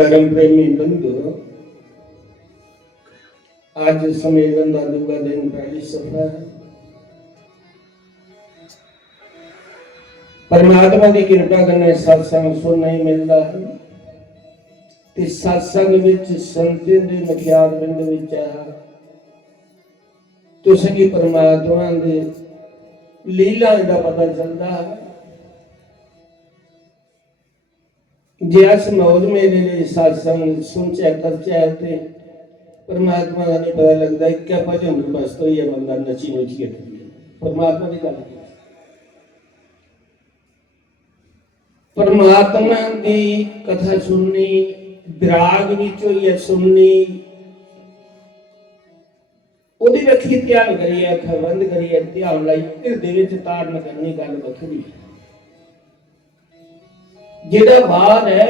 धर्म प्रेमी बंधु, आज सम्मेलन का दूसरा दिन पहली सफा है। परमात्मा की कृपा करने सत्संग सुनने मिलता है। ते सत्संग विच संतें दे मुखियाल बिंद विच तुसां की परमात्मा दे लीला दा पता चलता है। जे अस मौज मेले लिए सत्संग सुनचे करचे ते परमात्मा का नहीं पता लगता है। क्या भजन बस तो ये बंदा नची नुची परमात्मा की गल परमात्मा की कथा सुननी विराग विचों ही सुननी उहदी रखी ध्यान करिए अखां बंद करिए ध्यान लाई हिरदे विच धारण करनी गल वखरी है। जिहड़ा बाहर है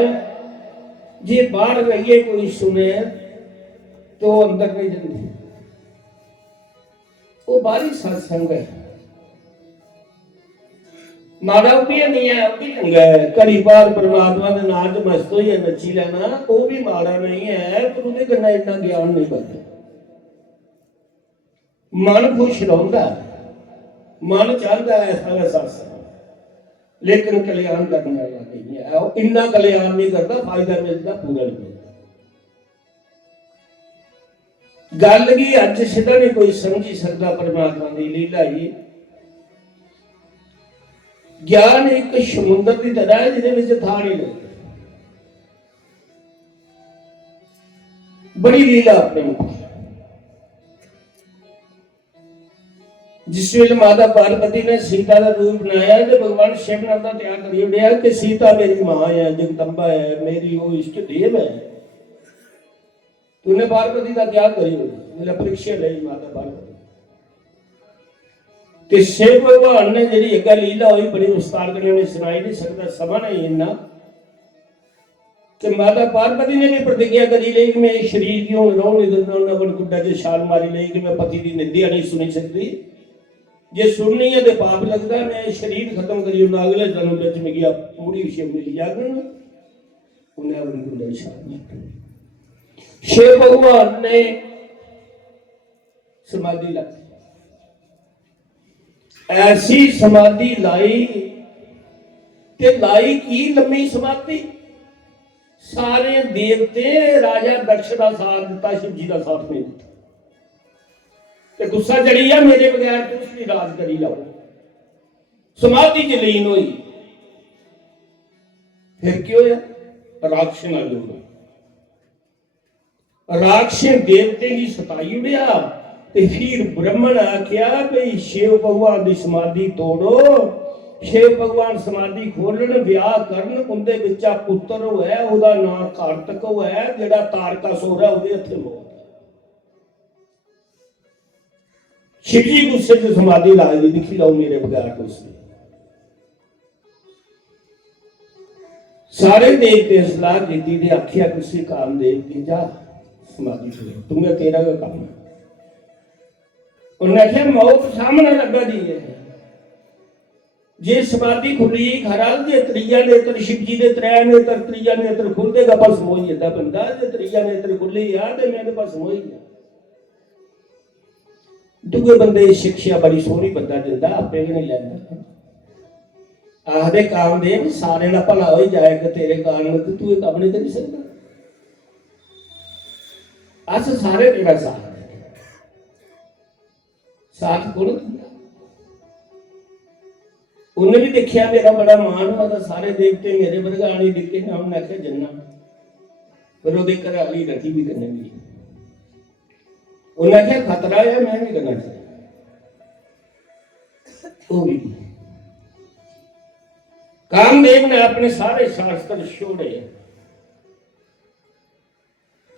जे बाहर रहिए कोई सुने तो अंदर नहीं जाती, वो बाहरी सत्संग है। माड़ा भी नहीं है, भी चंगा है। घड़ी बार परमात्मा के नाम च मस्त होइए नची लेना वो भी माड़ा नहीं है, पर उहदे कन्नै इन्ना ज्ञान नहीं बनता। मन खुश रहता, मन चाहता है ऐसा सत्संग, लेकिन कल्याण करने वाला नहीं है। इन्ना कल्याण नहीं करता, फायदा मिलता पूरा नहीं मिलता। गल की अज सीधा नहीं कोई समझी सकता परमात्मा की लीला ही। ज्ञान एक समुद्र की तरह है जिहदे था नहीं लगता। बड़ी लीला अपने मुख जिस वे माता पार्वती ने सीता का रूप बनाया तो भगवान शिव ने अपना त्याग कर दिया कि सीता मेरी मां है, जगदम्बा है, मेरी वो इष्ट देव है। तूने पार्वती का त्याग करी मेरा परीक्षा ली माता पार्वती ते शिव भगवान ने जी अगर लीला हुई बड़ी विस्तार करने सुनाई नहीं सकता, समा नहीं इन्ना कि माता पार्वती ने भी प्रतिज्ञा करी ली कि मैं शरीर की हूं रोह नहीं देना, नवन गुड्डा से छाल मारी ली कि मैं पति की निंदा नहीं सुनी सकती। जे सुननी है तो पाप लगता है, मैं शरीर खत्म करी अगले जन्म में मिली पूरी शिव मिली जागन उन्हें अपनी गुड्डा छाल मारी। शिव भगवान ने समाधि लाई, ऐसी समाधि लाई कि लाई की लंबी समाधि। सारे देवते राजा दक्ष का साथ दिता, शिव जी का साथ नहीं दिता। ते गुस्सा चढ़ी है मेरे बगैर कुछ भी राज करी जाओ। समाधि च लीन हुई, फिर क्यों है राक्षस नाल जुड़। राक्षस देवते की सताई उड़िया ते फिर ब्रह्मण आख्या भाई शिव भगवान की समाधि तोड़ो। शिव भगवान समाधि खोलन विआह करन, उनके बच्चा पुत्र होया ओदा नाम कार्तिक होया, जेड़ा तारकासुर है ओदे हथे मौत। शिव जी गुस्से से समाधि ला दी, दिखी लो मेरे बगैर कुछ नहीं। सारे देवते सलाह की थी, आखिया किसी कामदेव की जा समाधि छोड़, तुम्हें तेरा का काम है। उन्हें आखिया मौत सामने लगा दी है, जे समाधि खुली खरा जे त्रिया नेत्र शिव जी के त्रै नेत्र त्रिया नेत्र खुलदेगा भस्म हो जाता बंदा। जे त्रिया नेत्र खुली आ तो मैं भस्म हो गया। दूसरे बंदे शिक्षा बड़ी सोहनी बंदा दिता, आपे भी नहीं लेंदा। आखदे कामदेव सारे का भला हो जाएगा तेरे कारण, तू ये काम नहीं कर सकता। अस सारे तेरा साथ साथ कौन दिया। उन्हें भी देखिया मेरा बड़ा मान हुआ था, सारे देवते मेरे वर्गा आने दिखे ना। उन्हें आख्या जन्ना, पर वो घर वाली रखी भी करने लगी। उन्हें आख्या खतरा है मैं नहीं करना चाहिए। वो भी कामदेव ने अपने सारे शास्त्र छोड़े,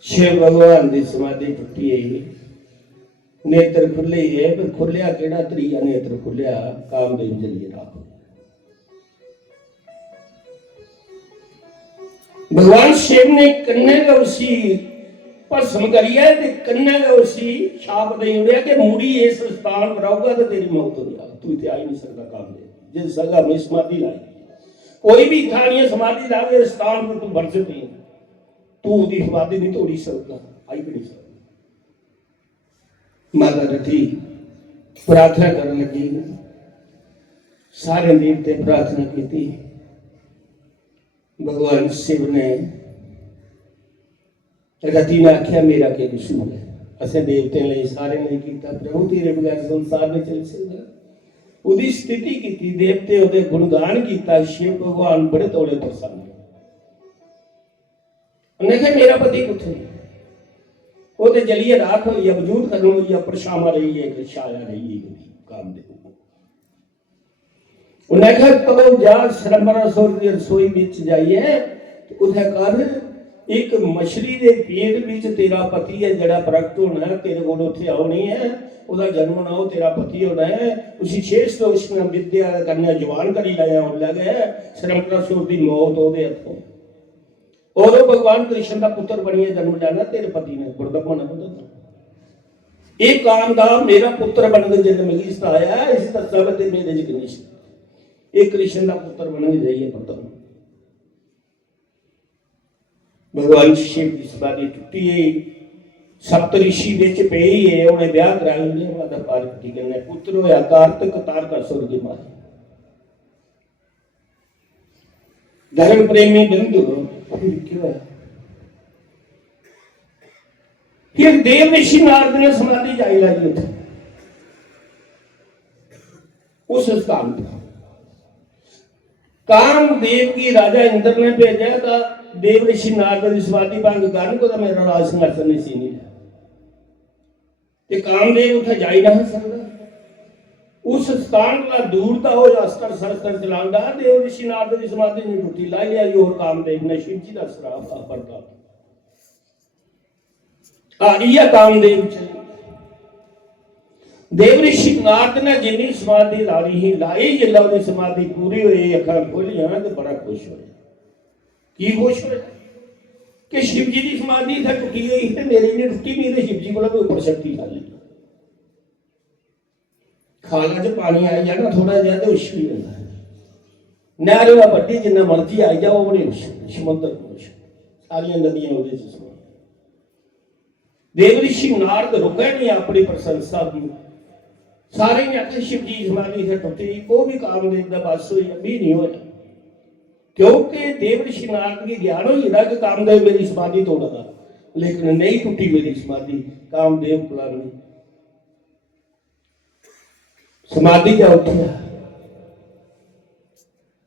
शिव भगवान की समाधि टुटी है, नेत्र खुले है, पर खुलिया केड़ा त्रिया नेत्र खुलिया कामदेव जरिए रात। भगवान शिव ने कन्ने का उसी भस्म करिए कन्ने का उसी छाप दे उड़िया कि मूड़ी इस स्थान पर आऊगा तो तेरी मौत हो जाएगी, तू इतने आ ही नहीं सकता कामदेव। जिस जगह में समाधि लाई कोई भी थानिया समाधि लावे स्थान पर तू वर्जित नहीं। तू उसकी समाधि नहीं तोड़ी सकता, आई भी नहीं सकता। माता रथी प्रार्थना करने लगी, सारे देवते प्रार्थना की। भगवान शिव ने रति ने आख्या मेरा क्या कसूर है, असें देवते ने सारे ने किया, प्रभु तेरे बगैर संसार में चल सकता। उसकी स्थिति की, देवते उसके गुणगान किया। शिव भगवान बड़े तौले प्रसन्न, उन्हें कहा मेरा पति कुत्थे, वो तो जलिए राख हुई है, वजूद खत्म हुई है, परछावा रही है, छाया रही है काम दे। उन्हें कहा तो जा सरमरा सोर की रसोई बिच जाइए, उसे कर एक मछली के पेट विच तेरा पति है जड़ा प्रगट होना है, तेरे को उत्थे आनी है, उसका जन्म होना हो, तेरा पति होना है। उसी शेष तो उसने विद्या करने जवान करी लाया होने लगे, सरमरा सोर की मौत हो गई हथों, और भगवान कृष्ण का पुत्र बनिए जन्म लेना, तेरे पति ने गुरदम होना पुत्र एक काम का मेरा पुत्र बनकर जन्म इसका आया, इस दसा मेरे जिक्र एक कृष्ण का पुत्र बनने जाइए पुत्र। भगवान शिव की समाधि टूटी है, सप्त ऋषि बिच पे है, उन्हें ब्याह करा लिया। माता पार्वती कहने पुत्र होया कार्तिक तार कर स्वर्ग मारे। धर्म प्रेमी बंधु फिर क्यों है, फिर देव ऋषि नारद ने समाधि जाई लाई उस स्थान पर। कामदेव की राजा इंद्र ने भेजा था देव ऋषि नारद की समाधि भंग करने को, तो मेरा राज सिंहासन नहीं सी नहीं, कामदेव उठे जा ही ना सकता। उस स्थान का दूर था वो अस्त्र शस्त्र चलांदा, देव ऋषि नारद की समाधि नहीं टूटी, ला लिया और कामदेव ने शिव जी का श्राप पड़ता। कामदेव चले देव ऋषि नारद ने जिन्नी समाधि लाई ही लाई, जिला समाधि पूरी हुई अखा खोलिया तो बड़ा खुश हो। की खुश हो कि शिव जी की समाधि था टुटी हुई है, मेरी नहीं टुटी, नहीं तो शिव जी को ऊपर शक्तिशाली। खाला च पानी आई जाए ना थोड़ा जहा तो उछली जाता है, नहर बड़ी जिन्ना मर्जी आई जाओ बड़े समुद्र सारिया नदियां वो। देव ऋषि नारद रुके नहीं अपनी प्रशंसा की, सारे ने आखिर शिव जी समाधि से टुटी, वो भी कामदेव का बस हुई अभी नहीं होया, क्योंकि देव ऋषि नारद की ज्ञान हो था कि कामदेव मेरी समाधि तोड़ेगा, लेकिन नहीं टूटी मेरी समाधि। कामदेव पुरानी समाधि जा उठा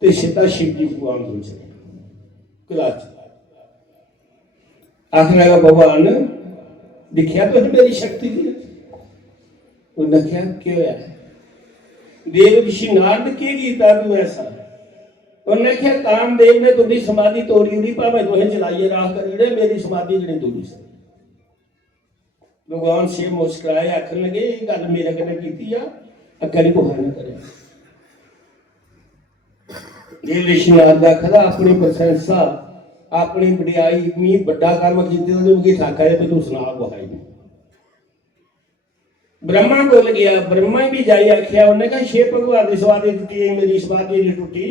तो सीधा शिव जी भगवान हो चले क्लास। आखिर लगा भगवान दिखिया तो मेरी शक्ति की, उन्हें क्या क्यों है देव ऋषि नारद के गीता तू ऐसा, उन्हें क्या कामदेव ने तुम्हारी समाधि तोड़ी नहीं, भावे तुहें चलाइए राह करी, मेरी समाधि नहीं तोड़ी सकती। भगवान शिव मुस्कुराए, आखिर लगे ये गल मेरे कने कीती आ, अकल बुहा न करे। देव ऋषि नारद आखदा अपनी प्रशंसा अपनी वडियाई इतनी बड़ा काम की ठाका है तू सुना बुहाई। ब्रह्मा बोल गया, ब्रह्मा भी जाई आख्या, उन्हें कहा शिव भगवान की समाधि टूटी, मेरी समाधि नहीं टूटी,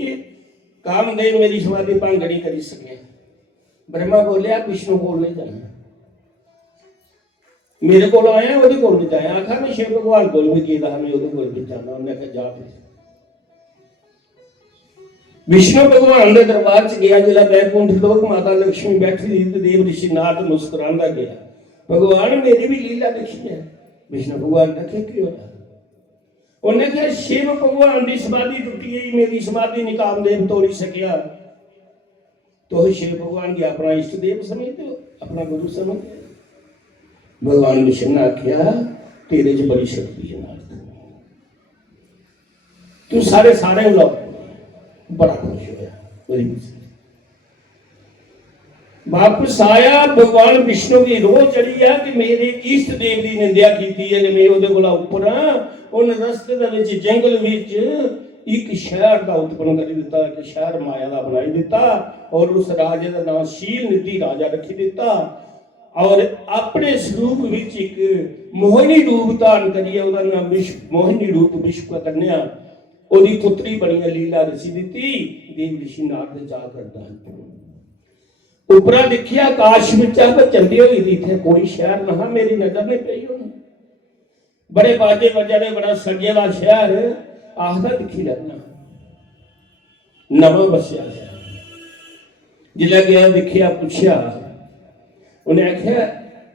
कामदेव मेरी समाधि भंग नहीं कर सके। ब्रह्मा बोलिया विष्णु को नहीं जाना, मेरे को आया वो नहीं जाया, आखा मैं शिव भगवान को भी किया मैं वो जाना, उन्हें कहा जा। विष्णु भगवान के दरबार च गया, जिला बैकुंठ लोक माता लक्ष्मी बैठी थी, देव ऋषि नारद मुस्कुरांदा गया, भगवान मेरी भी लीला देखी है। विष्णु भगवान ने क्या क्यों, उन्हें कहा शिव भगवान की समाधि टूटी है, मेरी समाधि नहीं कामदेव तोड़ी सकिया, तो शिव भगवान की अपना इष्ट देव समझते हो, अपना गुरु समझते। भगवान विष्णु ने आख्या तेरे च बड़ी शक्ति है नारद, तू सारे लोग बड़ा खुश होया। वापस आया, भगवान विष्णु की रोह चढ़ी है कि मेरे इष्ट देव की निंदा की है कि मैं उहदे कोला उपर हां। उन रस्ते दे विच जंगल विच एक शहर का उत्पन्न कर दिता, एक शहर माया का बनाई दिता, और उस राजे का नाम शील निधि राजा रखी दिता, और अपने स्वरूप विच एक मोहिनी रूप धारण करिए, उसका नाम मोहिनी रूप विश्व कन्या, ओदी पुत्री बनी लीला रची दी। देव ऋषि नारद जा करता है, उपरा देखिया आकाश में चलती हुई थी, थे कोई शहर ना मेरी नजर नहीं पई होनी। बड़े बाजे बजने बड़ा सजेला शहर आखदा दिखी लगना नवा बसिया जिला गया देखिया पूछया उन्हें आख्या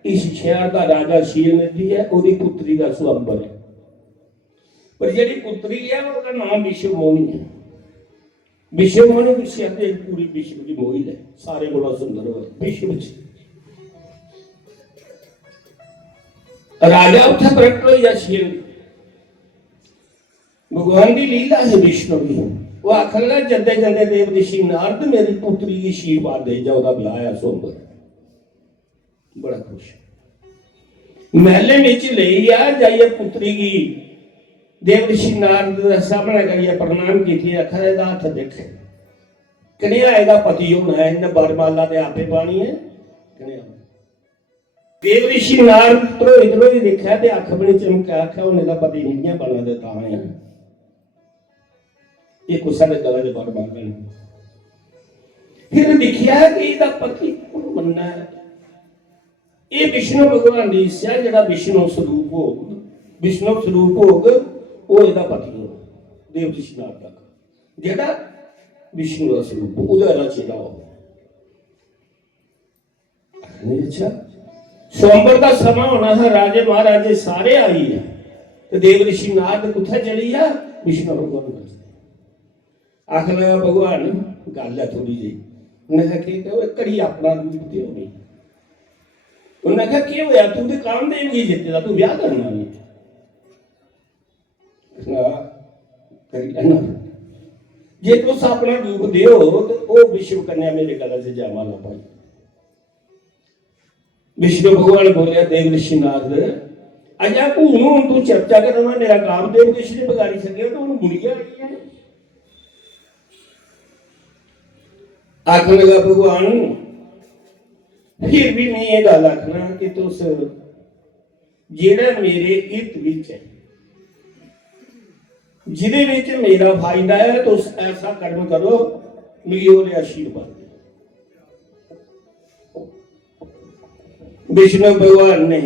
इस शहर का राजा शील नदी है, ओदी पुत्री का सुअंबर है, पर जी पुत्री है उसका नाम विश्व मोहिनी है। विश्व मोहिनी विश्व पूरी विश्व की मोहिल है, सारे बड़ा सुंदर हो विश्व राजा उठा प्रकट हो या शील भगवान की लीला है विष्णु की। वो आखर लगा जदे जदे देव ऋषि नारद मेरी पुत्री की आशीर्वाद दे जा, ओदा ब्याह है सुअंबर बड़ा खुश महले में ले जाइए पुत्री की देव ऋषि नारद सामने करिए प्रणाम की अखर हाथ देखे कन्या एदा पति होना है, इन्हें बरमाला ने आपे पानी है कन्या। देव ऋषि नारद तो इधरों ही देखा ते अख बड़ी चमका आख्या उन्हें दा पति नहीं है बना दे तां है ये कुछ ने गला दे बरमाला ने। फिर देखिया कि इदा पति कौन बनना है, ये विष्णु भगवान की इच्छा जड़ा विष्णु स्वरूप हो, विष्णु स्वरूप होग वो ਇਹਦਾ पति हो देव ऋषि नारद का जड़ा विष्णु का स्वरूप ਉਹਦਾ ਰਚੇਤਾ हो। अच्छा सोमवार का समा होना है, राजे महाराजे सारे आई है तो देव ऋषि नारद कुत्थे चली आ विष्णु भगवान आखिर भगवान गल है थोड़ी जी उन्हें कहा कड़ी अपना रूप दे हो गई। उन्हें कहा की होया तू तो कामदेव की जिते तू ब्याह करना नहीं जे तुस अपना रूप दियो तो वो विश्व कन्या मेरे गला से जयमाला पाई। विष्णु भगवान बोलिया देव ऋषि नारद अजा हूं तू चर्चा करना मेरा कामदेव किसी ने बिगाड़ी सके तो मुड़िया रही है। आखन लगा भगवान फिर भी नहीं ये गल आखना कि तुस जेड़ा मेरे हित विच है जिदे विच मेरा फायदा है तो ऐसा कर्म करो मेरी ओर आशीर्वाद। विष्णु भगवान ने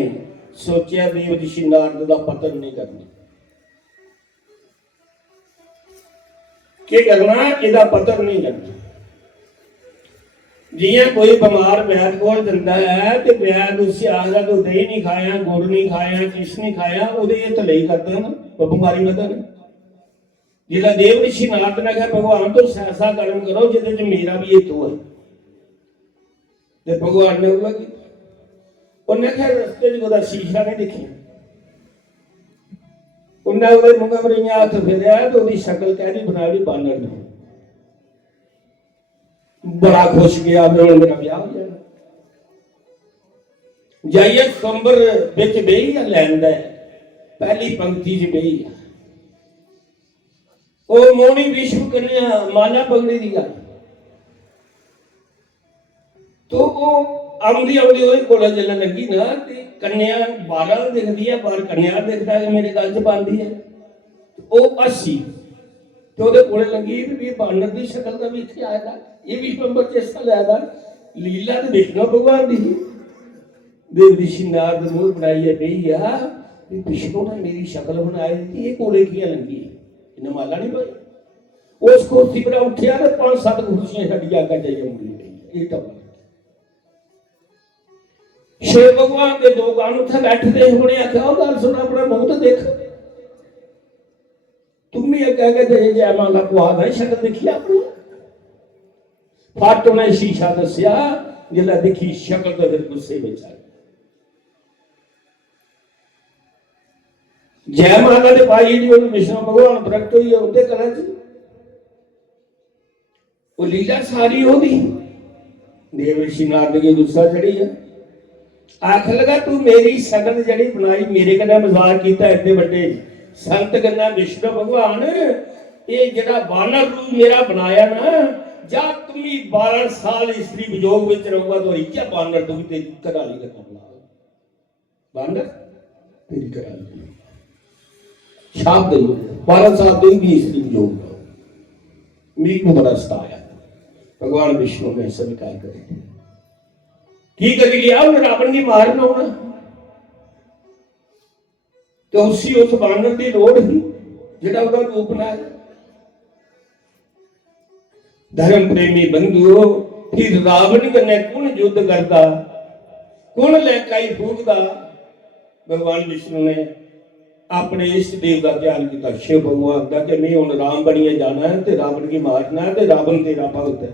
सोचा देव ऋषि नारद का पतन नहीं करना, क्या करना इसका पतन नहीं करना। जिया कोई बीमार वैद को दिता है तो वैद उससे आखदा तो दही नहीं खाया गुड़ नहीं खाया किश नहीं खाया वो तलई करता ना वो बीमारी बदल। जिला देव ऋषि नारद ने कहा भगवान तो ऐसा कर्म करो जिद मेरा भी हित हो, भगवान ने हुआ कि उन्हें क्या रस्ते शीशा नहीं दिखी उन्हें मुंह में हाथ फेरिया तो शक्ल कह दी बना ली बानर ने। बड़ा खुश गया मेरा ब्याह हो जाएगा जाइए कंबर बिच बही लैंदा पहली पंक्ति च बही ओ मोनी विश्व कन्या माला पगड़ी दी गल तो वो आमदी आमदी वो कोला जलन लगी ना कन्या 12 दिखती है पर कन्या दिखता है मेरे गल च पाती है वो 80 तो ਉਹਦੇ ਕੋਲੇ ਲੱਗੀ ਵੀ ਬਾਨਰ ਦੀ ਸ਼ਕਲ ਦਾ ਵੀ ਇੱਥੇ ਆਇਆ ਇਹ ਵੀ ਨੰਬਰ ਚੇਸਾ ਲੈਦਾ ਲੀਲਾ ਤੇ ਵਿਸ਼ਨੂੰ ਭਗਵਾਨ ਦੀ ਦੇਵ ऋषि नारद ਨੂੰ ਬਣਾਈ ਗਈ ਆ ਵੀ ਵਿਸ਼ਨੂੰ ਨੇ ਮੇਰੀ ਸ਼ਕਲ ਬਣਾਈ ਦਿੱਤੀ ਇਹ ਕੋਲੇ ਕੀ ਲੱਗੀ ਇਹਨੇ ਮਾਲਾ ਨਹੀਂ ਪਾਈ ਉਸ ਕੁਰਸੀ ਪਰ ਉੱਠਿਆ ਤੇ 5-7 ਕੁਰਸੀਆਂ ਛੱਡੀਆਂ ਅੱਗੇ ਜਾਈਏ ਮੁੰਡੀ ਗਈ ਇਹ ਤਾਂ ਸ਼ਿਵ ਭਗਵਾਨ ਦੇ ਦੋ ਗਾਨ ਉੱਥੇ ਬੈਠਦੇ ਹੋਣੇ ਆਖਿਆ ਉਹ ਗੱਲ ਸੁਣ ਆਪਣਾ ਮੂੰਹ ਤੇ ਦੇਖ तुम भी कह के जयमाला को आ गए शक्ल देखी अपनी फाटो ने शीशा दसिया जिला देखी शक्ल तो फिर गुस्से में आ जयमाला ने पाई जी विष्णु भगवान प्रकट हुई उनके कला च वो लीला सारी होगी देव ऋषि नारद की गुस्सा चढ़ी है आख लगा तू मेरी शक्ल जड़ी बनाई मेरे कने मजाक किया इतने बड़े संत कहना विष्णु भगवान ये जड़ा बानर रूप मेरा बनाया ना जा तुम 12 साल स्त्री वियोग में रहूंगा तो क्या बानर तू भी तेरी कराली करना बना बानर तेरी कराली छाप दे 12 साल तू भी स्त्री वियोग मेरी को बड़ा सताया भगवान विष्णु ने स्वीकार करे की करी लिया उन्हें रावण की मारना होना, तो उसी उस बानर की लोड़ ही जिहड़ा उहदा रूप लाया। धर्म प्रेमी बंधुओ, फिर रावण कन्नै कौन युद्ध करता, कौन लैकाई फूकदा? भगवान विष्णु ने अपने इष्ट देव का ध्यान किया, शिव भगवान का, कि मैं हुण राम बनिए जाना है ते रावण की मारना है, ते रावण तेरा भगत है,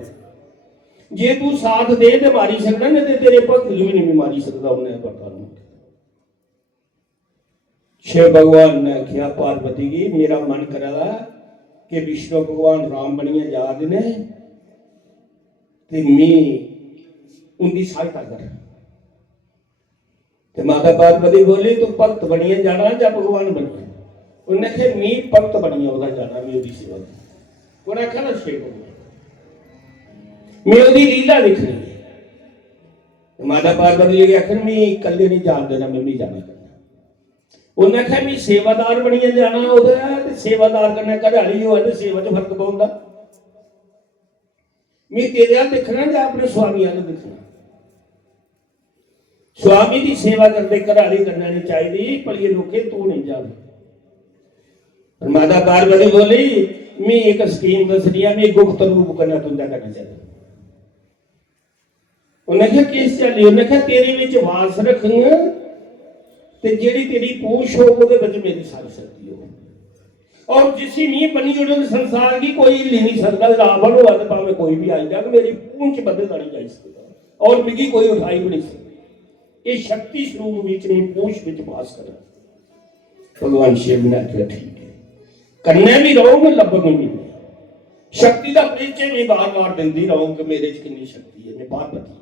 जे तू साथ दे ते मारी सकना, नहीं ते तेरे भगत भी नहीं मारी सकता। उन्हें पता नहीं। शिव भगवान ने आख्या पार्वती की, मेरा मन करा कि विष्णु भगवान राम बनिए जा देने ते मैं उनकी सहायता कर। ते माता पार्वती बोली, तू भक्त बनिए जाना या भगवान बनिए? उन्हें आख्या मैं भक्त बनिए ओदा जाना, मैं ओदी सेवा। उन्हें आख्या ना शिव भगवान मैं ओदी लीला दिखनी है। माता पार्वती ने आखिर मैं कल्ले नहीं जान देना, मैं नहीं जाना करना। उन्हें आख्या मैं सेवादार बनिए जाना ओदा, ते सेवादार कन्नै घराली होए ते सेवा च फर्क पौंदा। मैं तेरे हाल दिखना या अपने स्वामी हाल दिखना? स्वामी की सेवा करते घराली करना नहीं चाहिए, पर ये लोके तू नहीं जाना। माता पार्वती बोली, मैं एक स्कीम दसनी है, मैं गुप्त रूप करना तुंदा करना चाहिए। उन्हें क्या किस चली? उन्हें क्या तेरे विच वास रखूंगा ते जेड़ी तेरी पूछ हो वो मेरी सारी शक्ति हो, और जिसी नींह बनी उन्होंने संसार की कोई हिल नहीं सकता। रावण हुआ तो भावे कोई भी आई जाए, मेरी पूंछ बदल नहीं जा सकता और मिगी कोई उठाई भी नहीं सकती। ये शक्ति स्वरूप बीच में पूछ विच वास कर। भगवान शिव ने आख्या ठीक है, कन्ने भी रहोगे लभोगे भी। शक्ति का परिचय मैं बार बार दिंदी रहूं कि मेरे च कितनी शक्ति है, मैं बार बती।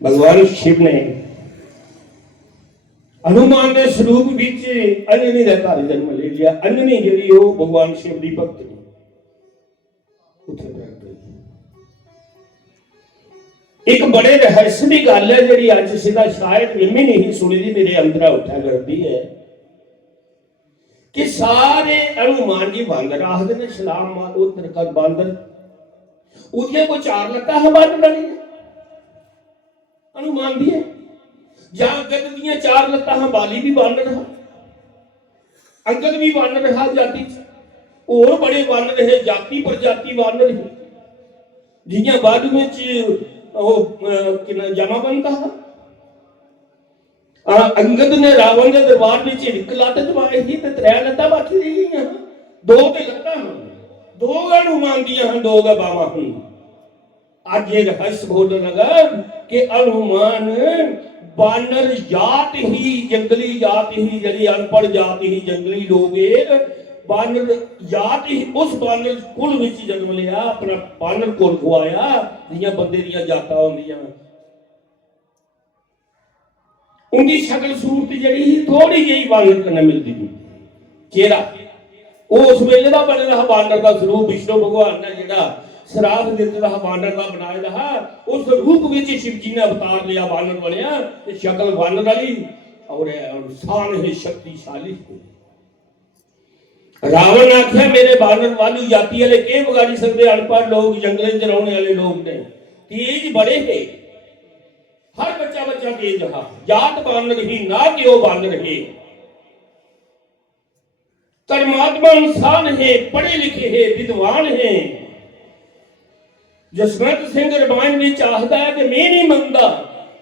भगवान शिव ने हनुमान के स्वरूप विच अन्यनी का घर जन्म ले लिया। अन्यनी जी भगवान शिव की भक्त ने उत्थे प्रगट हुई। एक बड़े रहस्य की गल है जी अज सीधा शायद मैं नहीं सुनी थी, मेरे अंदर उठा करती है कि सारे हनुमान जी बांदर आखते ने सलाम मारो तिरकर बांदर, उसके कोई चार लत्ता है बांदर वाली हनुमान दी है, या अंगद दियां चार लत्ता है, बाली भी बानर रहा, अंगद भी बानर रहा जाति, और बड़े बानर है जाति प्रजाति बानर है, जियां बाद में जमा बनता है। अंगद ने रावण के दरबार में एक लत्त जमाई थी, त्रै लत्तां बाकी रही हैं, दो ते लत्तां हैं, दो हनुमान दियां हैं, दो बावां हैं। आज ये रहस्य बोलने लगा कि हनुमान बानर जात ही, जंगली जात ही, जड़ी अनपढ़ जात ही, जंगली लोग बानर जात ही, उस बानर कुल विच जन्म लिया, अपना बानर कुल खुआया, जियां बंदे दियां जातां होंदियां। उनकी शक्ल सूरत जी थोड़ी जी बानर कन्नै मिलती थी, चेहरा उस वेले का बने रहा बानर का स्वरूप। विष्णु भगवान ने जिहड़ा श्राप दिता रहा बानर का बनाया रहा, उस रूप में शिव जी ने अवतार लिया, बानर बनया, शक्ल बानर वाली और शान है शक्तिशाली। रावण आख्या मेरे बानर वालू जाति वाले के बिगाड़ी सकते, अनपढ़ लोग जंगल च रहने वाले लोग ने, तेज बड़े है, हर बच्चा बच्चा तेज रहा, जात बानर ही ना कि वो बानर है, परमात्मा इंसान है, पढ़े लिखे है, विद्वान है। जसवंत सिंह रामायण में चाहता है कि मैं नहीं मानता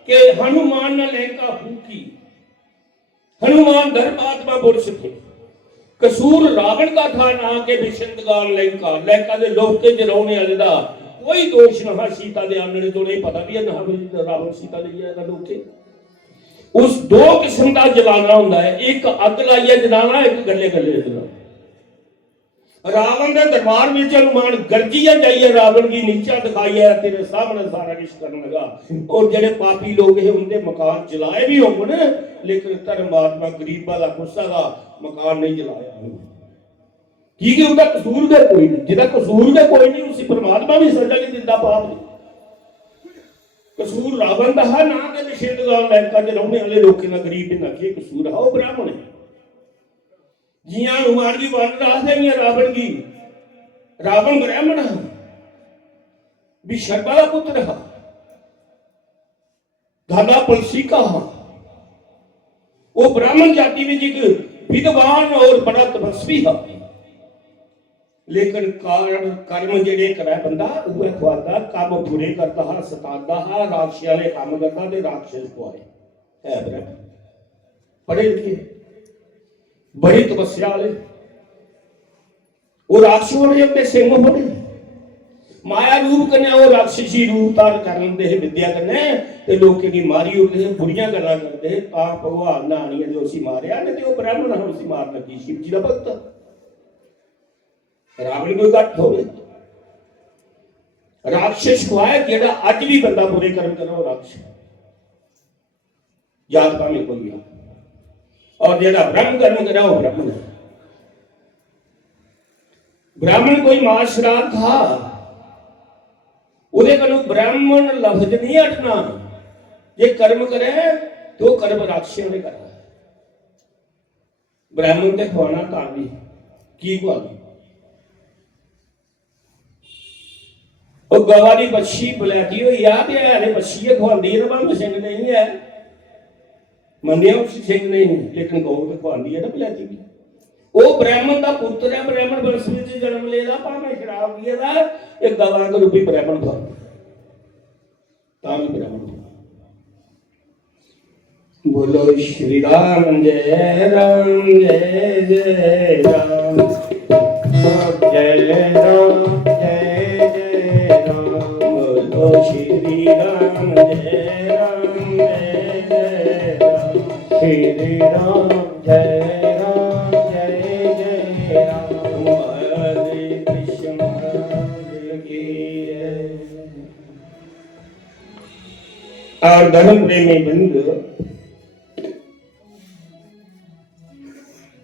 कि हनुमान ने लंका फूकी, हनुमान धर्मात्मा पुरुष थे, कसूर रावण का था ना कि विषंदगान लंका, लंका के लोके च रहने वाले का कोई दोष ना। सीता दे आने तो नहीं पता भी है ना रावण सीता ले आया लोके। उस दो किस्म का जलाना होता है, एक अग लाइया जलाना, एक गले गले जलाना। रावण के दरबार में हनुमान गर्जिया जाइए, रावण की नीचा दिखाई है, तेरे सामने सारा कुछ करने लगा। और जेडे पापी लोग हैं उनके मकान जलाए भी होंगे, लेकिन धर्मात्मा गरीब वाला गुस्सा का मकान नहीं जलाया, क्योंकि उनका कसूर का कोई नहीं, जिदा कसूर का कोई नहीं उसी परमात्मा भी सजा नहीं दिता पाप नहीं। कसूर रावण का है ना कि निषेधगान लंका च रहने वाले लोगों का गरीब ना कि कसूर है, वो ब्राह्मण है। जियां हनुमान की बात आखते हैं रावण की, रावण ब्राह्मण है, विशर्मा का पुत्र है, दादा पलसीका हाँ, वो ब्राह्मण जाति में एक विद्वान और बड़ा तपस्वी है, लेकिन कर्म जेडे करे बंदा उहे खुआदा, काम पूरे करता हा, सतादा हा, राक्षस वाले काम करता ते राक्षस खुआए है ब्राह्मण, पढ़े लिखे, बड़ी तपस्या वाले, वो राक्षसों ने अपने सिंह बने माया रूप कन्या वो राक्षसी रूप धारण कर लेंदे है विद्या कन्ने ते लोकें की मारी होते हैं, बुरियां गल्लां करते हैं, तां भगवान ने आनियां जो उसी मारिया नहीं तो वो ब्राह्मण हम उसी मार लगी शिव जी का भक्त रावण कोई घट हो राक्षस खुआए जेड़ा अज भी बंदा बुरे कर्म करे वो राक्षस जात पावे कोई भी और जेड़ा ब्रह्म कर्म करे वो ब्राह्मण है। ब्राह्मण कोई मास श्राद्ध था उदे कनु ब्राह्मण लफ्ज नहीं हटना, जे कर्म करे तो कर्म राक्षस ने करा ब्राह्मण ते खुआना तां भी की खुआना वो गवा की बच्छी बलैती हुई आ ते हले बच्छी है खुआंदी है ना भावें सिंह नहीं है मंदिया उस सिंह नहीं है लेकिन गौ तो खुआंदी है ना बलैती भी वो ब्राह्मण का पुत्र है ब्राह्मण वंश में जन्म लेदा भावें शराब पिएदा एक गवा के रूपी ब्राह्मण खुआंदा तां भी ब्राह्मण बोलो श्री राम जय राम जय जय राम जय राम जय जय राम बोलो श्री राम जय राम जय जय राम श्री राम जय राम जय जय राम हरे कृष्ण हरे और धर्म प्रेमी बंधु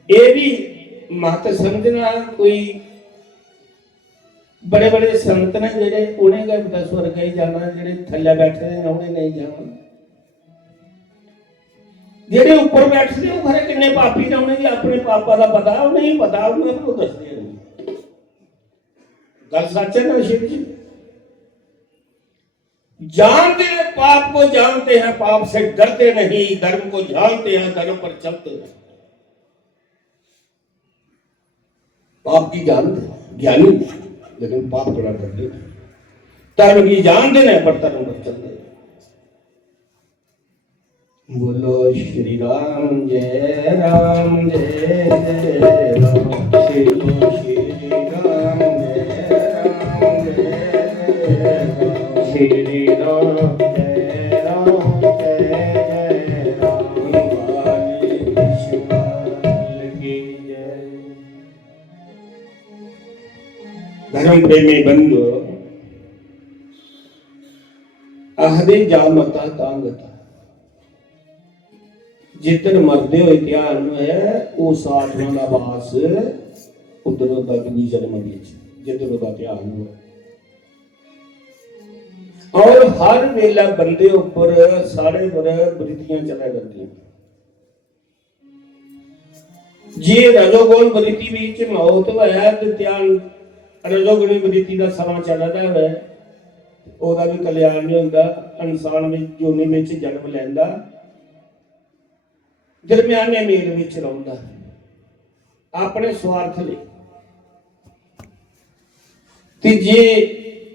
ये भी मत समझना कोई बड़े बड़े संत ने जेडे उन्हें गए पता स्वर्ग ही जाना जेडे थल्ले बैठे हैं उन्हें नहीं जाना जेडे ऊपर बैठे हैं वो खरे किन्ने पापी ने उन्हें अपने पापा का पता नहीं पता उन्हें वो दसते हैं गल सच है ना शिव जी जानते हैं पाप को जानते हैं पाप से डरते नहीं धर्म को जानते हैं धर्म पर चलते हैं पाप की जानते ज्ञानी लेकिन पाप बड़ा करते धर्म की जानते हैं पर धर्म पर चलते बोलो श्री राम जय राम जय जय राम श्री राम जय राम जय राम श्री राम जय राम जय जय राम हरे कृष्ण की जय। धर्म प्रेमी बंधु आहदे जा मता तांगता जितन मरदे हो ध्यान है वो साधना का वास उधर भी जन्म जिधर का ध्यान हो और हर वेला बंदे ऊपर सारे वृत्तियां चला करती जे रजोगुण वृत्ति बीच मौत है तो ध्यान रजोगुणी वृत्ति का समा चलता है ओदा भी कल्याण नहीं होता इंसान में जोनी में जन्म लैंदा दरम्याने मेल विच रहुंदा अपने स्वार्थ लई ते जे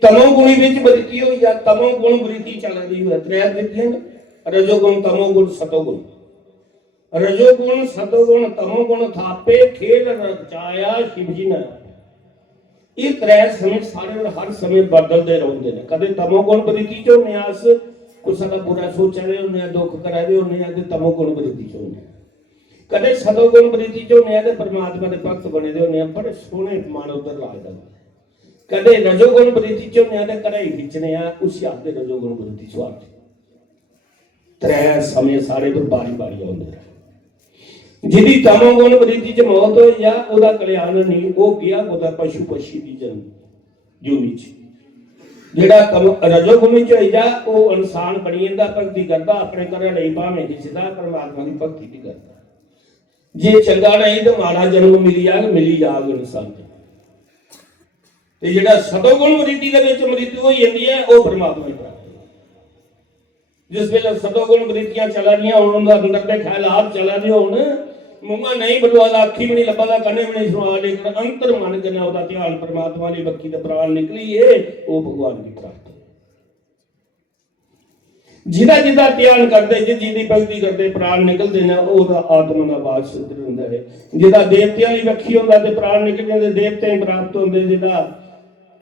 तमोगुणी विच वृत्ति होई या तमोगुण वृत्ति चल रही है त्रै वृत्तियां रजोगुण तमोगुण सतोगुण रजोगुण सतोगुण तमोगुण थापे खेल रचाया शिव जी ने ये त्रै समय सारे हर समय बदलते रहते हैं कदे तमोगुण वृत्ति चो न्यास कुछ साडा बुरा सोच रहे होने दुख करा रहे होने तमोगुण वृत्ति चो कदे सतोगुण वृत्ति चो परमात्मा के भक्त बने होने बड़े सोहने मन उधर लगता कदे रजोगुण वृत्ति चो कढ़ाई खिंचने उस आते रजोगुण वृत्ति चो आते त्रै समय सारे पर बारी बारी आते जिहदी तमोगुण वृत्ति च मौत हो या ओदा कल्याण नहीं वो गया ओदा पशु पक्षी की जन्म जूनी च जेड़ा रजोगुण च होई जा वो इंसान बनी जांदा भगती करता अपने घर नहीं भावें खिचदा परमात्मा की भगती भी करता जे चंगा नहीं तो माड़ा जन्म मिली जाग इंसान ते जेड़ा सतोगुण वृत्ति दे विच मृत्यु होई जांदी है वो परमात्मा की प्राप्ति जिस वेले सदोगुण वृत्तियां चला रही होण, अंदर के ख्यालात चला रहे होण, मूंगा नहीं बलवादा, अखी भी नहीं लभदा, कन्ने भी नहीं सुना, लेकिन अंतर मन के ना ओदा ध्यान परमात्मा दी बक्खी ते प्राण निकली है, वो भगवान की प्राप्ति। जिदा जिदा ध्यान करते, जिदी भगती करते, प्राण निकलते ना, ओदा आत्मा का वास शुद्ध रहिंदा है। जिदा देवतियां दी बक्खी हुंदा ते प्राण निकल जांदे, देवते ही प्राप्त होंदे। जिदा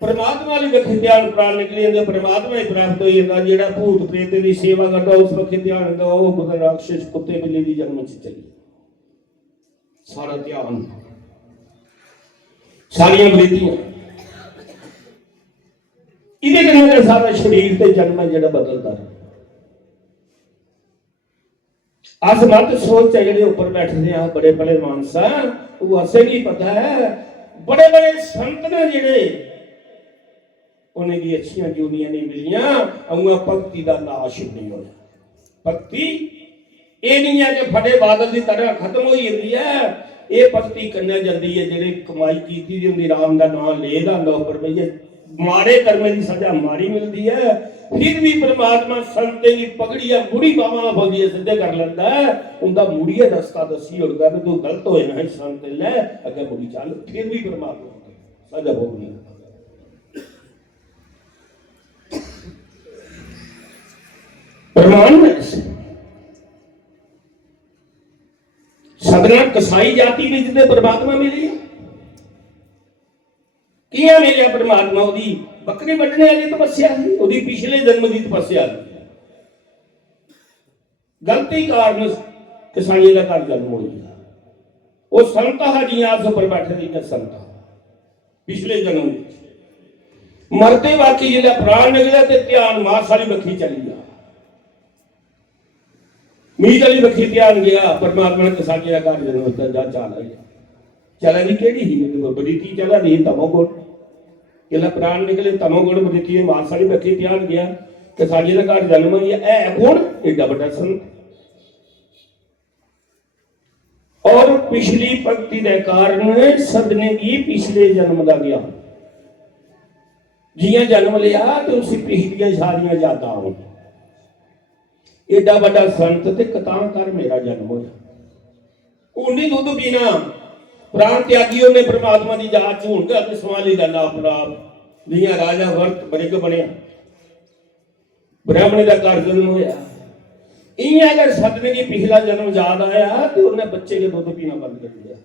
परमात्मा दी बक्खी ध्यान प्राण निकली जांदे, परमात्मा ही प्राप्त हो जांदा। जिहड़ा भूत प्रेत दी सेवा करदा, उस बक्खी ध्यान दा, ओ कुते राक्षस कुत्ते बिल्ली दी जन्म च चली सारा ध्यान, सारियां वृत्तियां इहदे कन्नै सारा शरीर ते जन्म जिहड़ा बदलदा है। अस मत सोच है जेडे ऊपर बैठे हैं बड़े बड़े मानसा, वो असें की पता है बड़े बड़े संत ने जेडे उन्हें की अच्छियां जूनियां नहीं मिलियां, उंगा भक्ति का नाश नहीं होया। भक्ति ये नहीं है कि फटे बादल की तरह खत्म हो जाती है, ये भक्ति करने जाती है जेडे कमाई की होंगी, राम का नाम ले लांदा उपर भई माड़े कर्मे की सजा माड़ी मिलती है, फिर भी परमात्मा संते की पगड़िया मुड़ी बावा होगी सीधे कर लेंदा है, उनका मुड़िए रास्ता दसी होगा कि तू गलत होए ना संत ले अगे मुड़ी चल, फिर भी परमात्मा सजा भोगनी। प्रमाण सदना कसाई जाति में जितने परमात्मा मिली किया मिले परमात्मा, ओदी बकरी बटने वाली तपस्या थी, ओदी पिछले जन्म की तपस्या थी, गलती कारण कसाई का घर जन्म हो गया। वो संत जियां उपर बैठे थे संत पिछले जन्म मरते बाकी जिला प्राण निकले तो ध्यान मास वाली बखी चली गया, मीत वाली बखी ध्यान गया, परमात्मा ने कसाई का घर जन्म जा चल आई चला जी केड़ी ही बरीती चला रही तमोगुण जिला प्राण निकले तमोगुण वृत्ति मास वाली बखी ध्यान गया, कसाई का घर जन्म गया। ऐ कौन एडा बड़ा संत और पिछली भक्ति के कारण सदने की पिछले जन्म का ज्ञान जिया जन्म लिया तो उसी पिछलियां सारियां यादां हो, एडा बड़ा संत ते कतां कर मेरा जन्म होया। उन्हीं दुध पीना प्राण त्यागी ने परमात्मा की जात झूठ कर सवाली का नाम प्राप्त जिया राजा वर्त बरिक बनया, ब्राह्मण का घर जन्म होया। इं अगर सदने की पिछला जन्म याद आया तो उन्हें बच्चे के दुध पीना बंद कर दिया,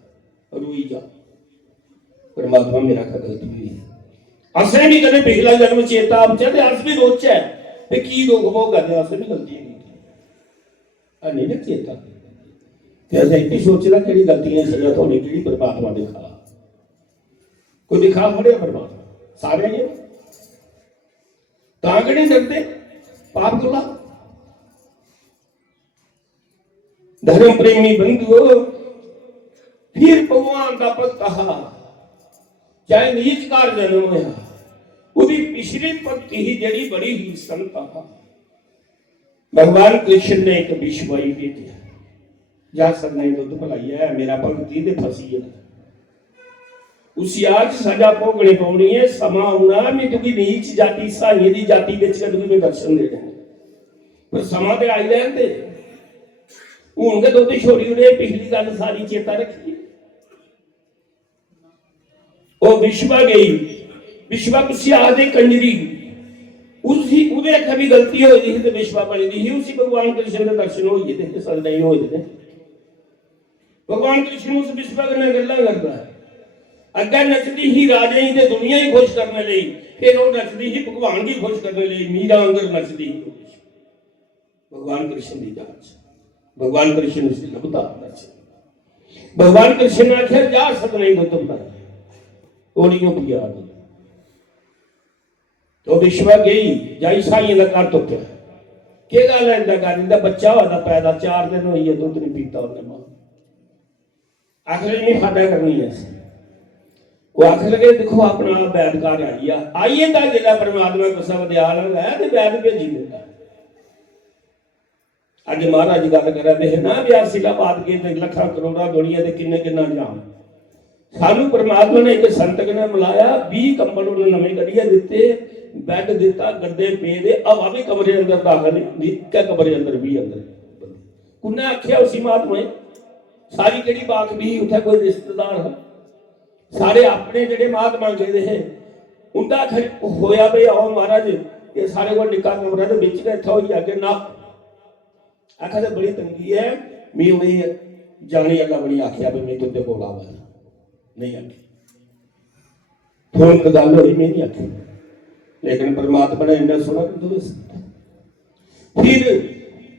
रोई जा परमात्मा मेरा गलती हुई। असें भी कदे पिछला जन्म चेता आचा ते अस भी रोचे ते की दुख भोग करदे, असें भी गलती नहीं ना चेता ते असें इतनी सोचदा केड़ी गलतियां सजा थोड़ी केड़ी परमात्मा दिखा कोई दिखा फड़िया परमात्मा सारे ही तां कड़ी डरदे पाप कोला। धर्म प्रेमी बंधुओ फिर भगवान का भक्त चाहे नीच कार जन्म होया, उदी पिछली भक्ति ही जड़ी बड़ी ही संत भगवान कृष्ण ने एक विश्वाई भेजा जा सकने दुध भलाई है मेरा भक्ति ते फसी है, उसी आज सजा भोगनी पौनी है। समा आना मैं तुकी नीच जाति साइए दी जाति विच कदे दर्शन देने पर समा ते आई लैंदे हूं के दुध छोड़ी उड़े पिछली गल सारी चेता रखी। वो विश्वा गई विश्वा कुछ आदे कंजरी उसी उदे कभी गलती हो गई तो विश्वा बनी थी, उसी भगवान कृष्ण के दर्शन हो गए थे नहीं हो गए। भगवान कृष्ण उस विश्वा ने गल्ला करता है अगर नचती ही राजे ही ते दुनिया ही खुश करने लई, फिर वो नचती ही भगवान की खुश करने लई, मीरा अंदर नचती ही भगवान कृष्ण की जांच भगवान कृष्ण से लभता भगवान कृष्ण ने आखिर जा सकता नहीं तो ओनियों पिया तो विश्वा गई जाई साई का घर तो क्या के गल है कर इंदा बच्चा होता पैदा 4 दिन हुई है दुध नहीं पीता उन्हें मां आखिर नहीं खादा करनी है। वो आख लगे देखो अपना बैदकार आइए जिला परमात्मा को सब दयाल है तो बैद भेजी देता। अज महाराज गल कर रहे हैं ना 82 का बात के लखा करोड़ा दुनिया के किन्ने किन्ना जाम ਸਾਨੂੰ ਪਰਮਾਤਮਾ ਨੇ ਇੱਕ ਸੰਤਕ ਨੇ ਮਿਲਾਇਆ 20 ਕੰਬਲ ਉਹਨੇ ਨਵੇਂ ਕੱਢੀਏ ਦਿੱਤੇ, ਬੈੱਡ ਦਿੱਤਾ, ਗੱਦੇ ਪੇ ਦੇ, ਹਵਾ ਵੀ ਕਮਰੇ ਅੰਦਰ ਦਾਖਲ ਨਹੀਂ ਹੁੰਦੀ, ਇੱਕ ਕਮਰੇ ਅੰਦਰ ਵੀ ਅੰਦਰ ਕੁਨੇ ਆਖਿਆ ਉसी महात्मा सारी केड़ी बात भी उत्थे कोई रिश्तेदार है सारे अपने जेडे महात्मा कहते हैं उनका होया भाई आओ महाराज ये सारे को निका कमरा तो बिच बैठा हो आगे ना आखा तो बड़ी तंगी है मैं उन्हें जाने अल्लाह बड़ी आखिया भी मैं तुझे बोला हुआ नहीं आखी फोन पर गल हुई मैं नहीं आखी लेकिन परमात्मा ने इन्ना सुना फिर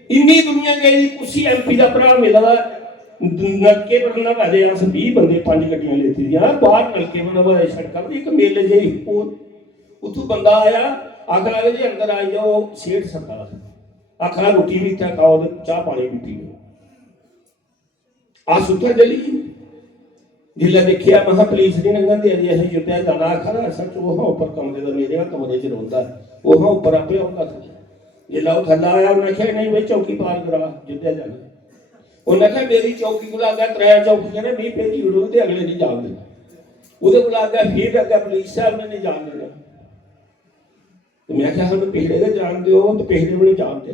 इन्नी दुनिया गई कुछ एमपी का भरा मिला नलके पर नवाए अस 20 बंदे 5 गड्डियां लेती दियां बाहर नलके पर नवाए सड़क पर एक मेले जे उतों बंदा आया आख लगे जी अंदर आई जाओ सेठ सरदार आखना रोटी भी इतना खाओ तो चाह पानी भी पीओ आ सुथा चली जिला देखिया महा पुलिस नहीं लंघन दे दी असीं जुत्तिया जाना आखना सच वो उपर कमरे का मेरे कमरे च रोंदा वो उपर आपे आउंदा जिला वो थल्ला आया उन्हें आख्या नहीं भाई चौकी पार करा जुत्तिया जाना उन्हें आख्या मेरी चौकी को लग गया 3 चौकी ने 20 पेजी उड़ो तो अगले नहीं जान देना वो लग गया फिर अगर पुलिस साहब ने नहीं जान देना तो मैं आख्या हम पिछड़े के जान दो तो पिछड़े भी नहीं जानते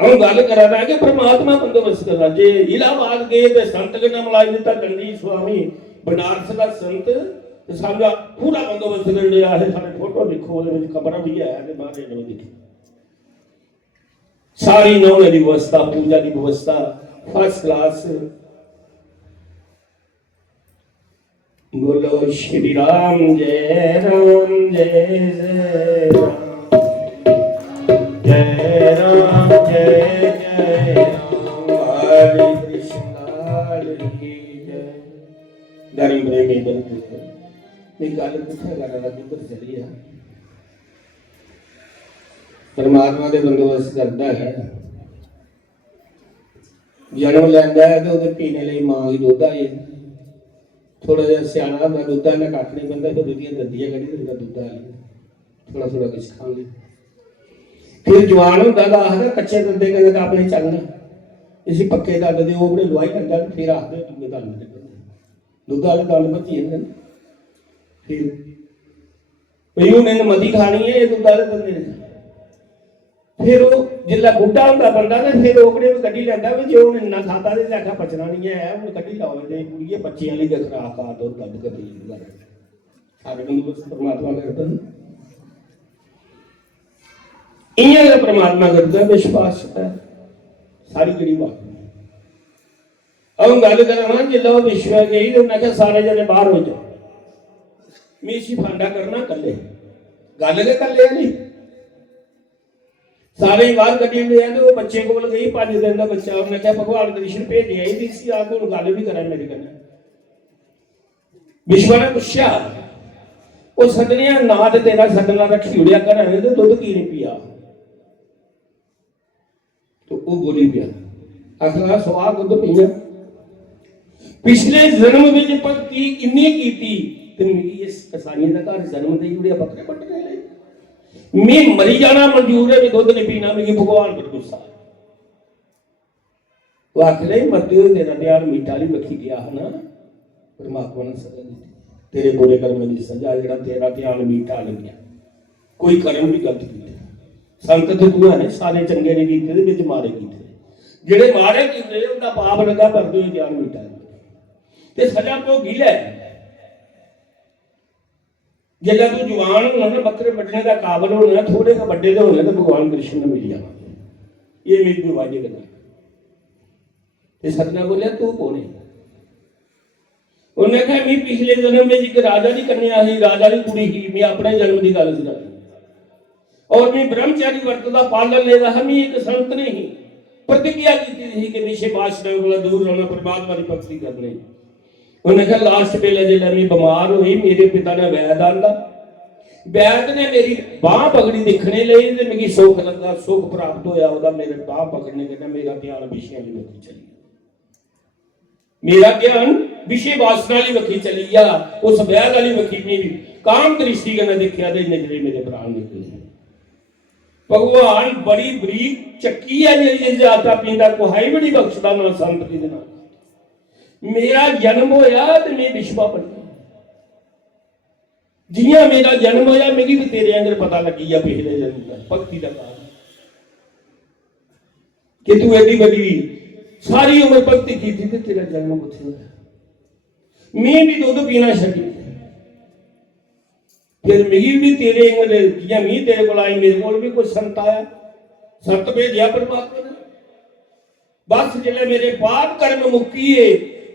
हम गल करा रहा कि परमात्मा बंदोबस्त करा जे इलाहाबाद गए तो संत के नाम लाई दिता गंडी स्वामी बनारस का संत सारा पूरा बंदोबस्त कर लिया है सारे फोटो देखो खबर भी है बाहर देखी सारी नौने की व्यवस्था पूजा की व्यवस्था फर्स्ट क्लास बोलो श्री राम जय राम जय जय राम जय राम जय जय राम हरे कृष्ण की जय धर्म प्रेमी बंधु गल पूछा कर रहा किधर चली है परमात्मा के बंदोबस्त करता है जन्म लेंदा है तो पीने लिए मां की दुध आई थोड़ा जहा सियाना होंगे दुध इन्हें कख नहीं पैंता फिर दुधिया दंदियां कढ़ी दिंदा दुध आई थोड़ा थोड़ा कुछ खा ली फिर जवान होंदा तो आखदा कच्चे दंदे कदे कप नहीं चलना इसी पक्के दंद दे ओपरे लुआई लंदा फिर आखदे दूए दंद दुध वाले दंद भज्जी जंदे फिर भई उन्हें मती खानी है ये दुध वाले दंदे फिर वो जिला बुढ़ा होंदा बंदा ना फिर ओकड़े भी कड्ढी लैंदा भी जो उन्हें इन्ना खाता तो आखा पचना नहीं है उन्हें कड्ढी लाओ ते कुड़िए बच्चियां लई खुराक आ दुध दंद कभी सारे बंदोबस्त परमात्मा करदा इयां दा परमात्मा करदा विश्वास है सारी केड़ी बात अब गल करां जिला विश्व गई तो उन्हें सारे जने बाहर हो जाओ मीसी फांडा करना कल्ले गल के कल्ले नहीं सारे बाहर कटी हुए हैं तो वो बच्चे को गई 5 दिन का बच्चा उन्हें क्या भगवान कृष्ण भेजे आई थी इसी आके उन गल भी करा मेरे कन्ने विश्व ने पूछा वो सदनिया ना तो तेरा सदना रखी उड़िया कर तो दुध की नहीं पिया तो वो बोली पिया आखिर सवाल दुध पीया पिछले जन्म में भक्ति इन्नी की इस कसाईं का घर जन्म दे उड़िया बकरे पट्टने लगे मैं मरी जाना मंजूर है दुध नहीं पीना मेरी भगवान पर गुस्सा वो आखिर मरते हुए तेरा ध्यान मीठा नहीं रखी गया है ना परमात्मा ने सजा दी तेरे बुरे कर्म की सजा जो तेरा ध्यान मीठा लग गया कोई कर्म भी गलत किए संत तो तू है सारे चंगे ने किए मारे किए जेडे मारे किए उनका पाप लगा करते हुए ध्यान मीठा ते सजा भोगी लै जिला तू जवान होना ना बकरे बटने का काबल होना थोड़े का बड़े का होना तो भगवान कृष्ण ने मिल जाना ये मेरी दुआजे करना सतना बोलिया तू कौन है उन्हें कहा मैं पिछले जन्म में एक राजा की कन्या ही राजा की कुड़ी ही मैं अपने जन्म की गल सुना और मैं ब्रह्मचारी व्रत का पालन ले रहा मैं एक संत ने ही प्रतिज्ञा की थी कि विषय वासना को दूर रहना परमात्मा की भक्ति करनी उन्हें कहा लास्ट वेले जिला मैं बीमार हुई मेरे पिता ने वैद आंदा वैद ने मेरी बांह पकड़ी दिखने लई ते मिगी सुख लगा सुख प्राप्त होया ओदा मेरे बांह पकड़ने के मेरा ध्यान विषय की वक्की चली मेरा ध्यान विषय वासना वाली वक्की चली गया उस वैद वाली वक्की में भी काम दृष्टि के देखा तो नजरे मेरे प्राण निकले भगवान बड़ी बरीक चक्की है जी आता पींदा कोहाई बड़ी बख्शदा ना संत की नाम मेरा जन्म होया तो मैं विश्वा बनना, जियां मेरा जन्म होया मिगी भी तेरे अंदर पता लगी जा पिछले जन्म का भक्ति का कारण कि तू एडी बड़ी सारी उम्र भक्ति की थी, तेरा जन्म उत्थे होया। मैं भी दुध पीना छड्डी, फिर मिगी भी तेरे जियां मैं तेरे को आई, मेरे को भी कोई संत आया, संत भेजिया परमात्मा ने। बस जिले मेरे पाप कर्म मुक्कीए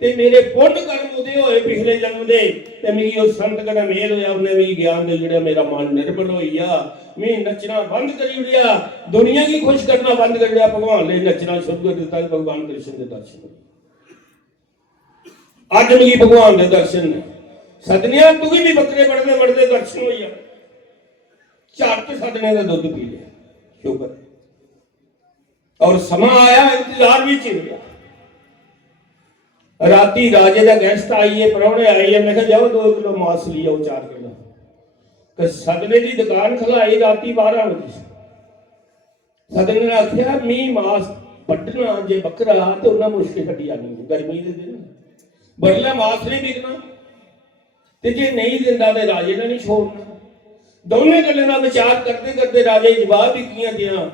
ते मेरे पुण्य कर्म उदे होए पिछले जन्म दे, ते मिगी उस संत कन्नै मेल होया, उन्हें मिगी ज्ञान दे जिहड़ा मेरा मन निर्मल होइया, मैं नचना बंद करी उड़िया, दुनिया की खुश करना बंद कर दिया, भगवान ने नचना शुरू कर दिता, भगवान कृष्ण के दर्शन। अज मिगी भगवान के दर्शन ने सदनिया, तू भी बकरे बढ़ते बढ़ते दर्शन होइया, झट सदने का दुध पी लिया, शुक्र। और समा आया, इंतजार भी चिर गया। राती राजे का गेस्ट आइए, परौने आइए, मैं कहा जाओ 2 किलो मांस लिया 4 किलो, तो सदने की दुकान खलाई राती 12 बजे। सदने ने आख्या मी मांस पट्टना जे बकरा तो उन्हें मुश्किल कटी आनी है, गर्मी के दिन बड़ला मांस नहीं बिकना, ते जे नहीं दिंदा तो राजे ने नहीं छोड़ना। दोनों गल्लां दा विचार करते करते राजे जवाब भी किया दिया,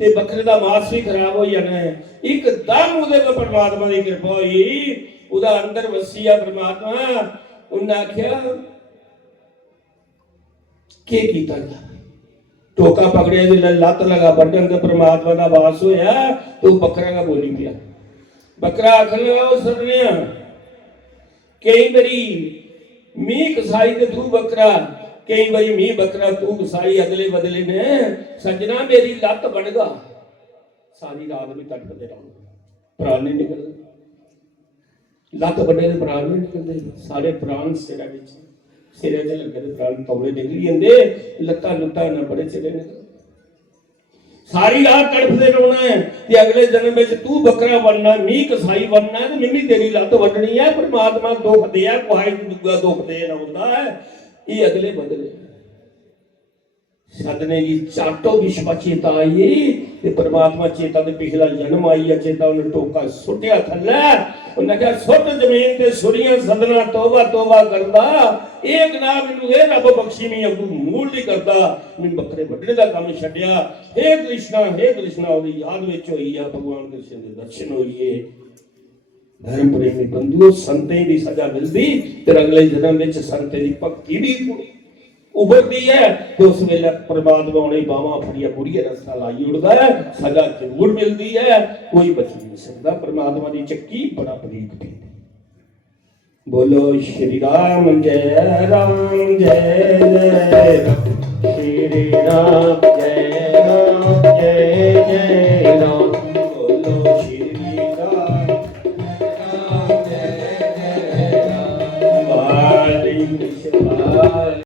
ते बकरे का मांस भी खराब हो जाना है। एकदम उहदे पे परमात्मा की कृपा हुई, उहदा अंदर वसिया परमात्मा। उन्हें आख्या के कीता जा, टोका पकड़े लत लगा बटन ते परमात्मा का वास होया, तो बकरा का बोली पिया। बकरा आखन लगा सदनिया, कई बारी मी कसाई ते तू बकरा, कई बारी मी बकरा तू कसाई, अगले बदले ने सजना मेरी लत बढ़गा, सारी रात भी तड़पते रहूंगा, प्राण नहीं निकलते, लत बढ़े तो प्राण नहीं निकलते, सारे प्राण सिरा सिरे च लगे प्राण तौले निकली जाते, लत्ता लुत्ता ना बड़े सिरे निकल, सारी रात तड़पते रोना है। ते अगले जन्म में तू बकरा बनना, मी कसाई बनना है, तो मिमी तेरी लत वड्डनी है। परमात्मा दुख दिया, कुहाई दुआ दुख देना होता है, ये अगले बदले। सदने की चाटो विश्व चेता आई, ते परमात्मा चेता ते पिछला जन्म आई, चेता उन्हें टोका सुटिया थल्ले, उन्हें कहा सुट जमीन ते सुरियां सदना तौबा तौबा करदा, एक ना मैनू ये रब बख्शी नहीं, अगू मूल नहीं करता, मैं बकरे वड्डने का काम छड्डिया। हे कृष्णा ओदी याद विच होई आ, भगवान कृष्ण के दर्शन होइए। धर्म प्रेमी बंधुओं, संतें की सजा मिलती, फिर अगले जन्म में संतें की भक्ति भी उभरती है, तो उस वेले परमात्मा उन्हें बावां फड़िया बुढ़िया रस्ता लाई उड़ता है, सजा जरूर मिलती है, कोई बच नहीं सकता। परमात्मा की चक्की बड़ा बरीक भी। बोलो श्री राम जय जय श्री राम।